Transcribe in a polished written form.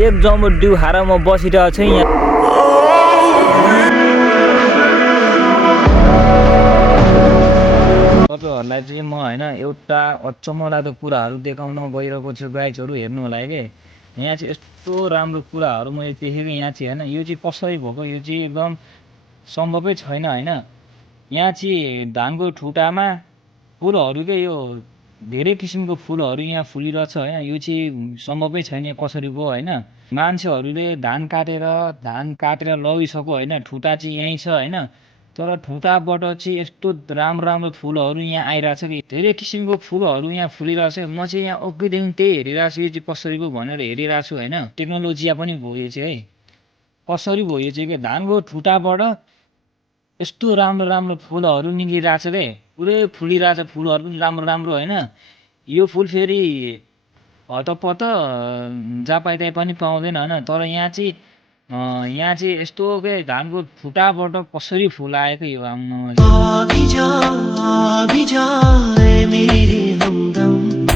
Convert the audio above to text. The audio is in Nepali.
एक जम्बो डिउ खाएर म बसिरहेको छु यहाँ। तपाईहरुलाई चाहिँ म हैन एउटा अचम्मलाग्दो कुराहरु देखाउन गइरहेको छु गाइजहरु, हेर्नु होला है के। यहाँ चाहिँ यस्तो राम्रो कुराहरु मैले देखेको यहाँ चाहिँ हैन। यो चाहिँ कसरी भएको यो चाहिँ एकदम सम्भवै छैन हैन। यहाँ चाहिँ धानको ठुटामा फुलहरु के यो धेरै किसिमको फुलहरु यहाँ फुलिरहेछ हैन। यो चाहिँ सम्भवै छैन कसरी भयो हैन। मान्छेहरुले धान काटेर लगिसक्यो हैन। ठुटा चाहिँ यहीँ छ हैन। तर ठुटाबाट चाहिँ यस्तो राम्रो राम्रो फुलहरु यहाँ आइरहेछ कि धेरै किसिमको फुलहरु यहाँ फुलिरहेछ। म चाहिँ यहाँ अघिदेखि त्यही हेरिरहेको छु, यो चाहिँ कसरी भयो भनेर हेरिरहेको छु हैन। टेक्नोलोजिया पनि भयो यो चाहिँ है। कसरी भयो यो चाहिँ के धानको ठुटाबाट यस्तो राम्रो राम्रो फुलहरु निक्लिरहेछ के। पुरै फुलिरहेछ फुलहरु पनि राम्रो राम्रो हैन। यो फुल फेरि हतपत जहाँ पाए त्यहीँ पनि पाउँदैन हैन। तर यहाँ चाहिँ यस्तो के धानको ठुटाबाट कसरी फुल आयो के यो आम्मामा।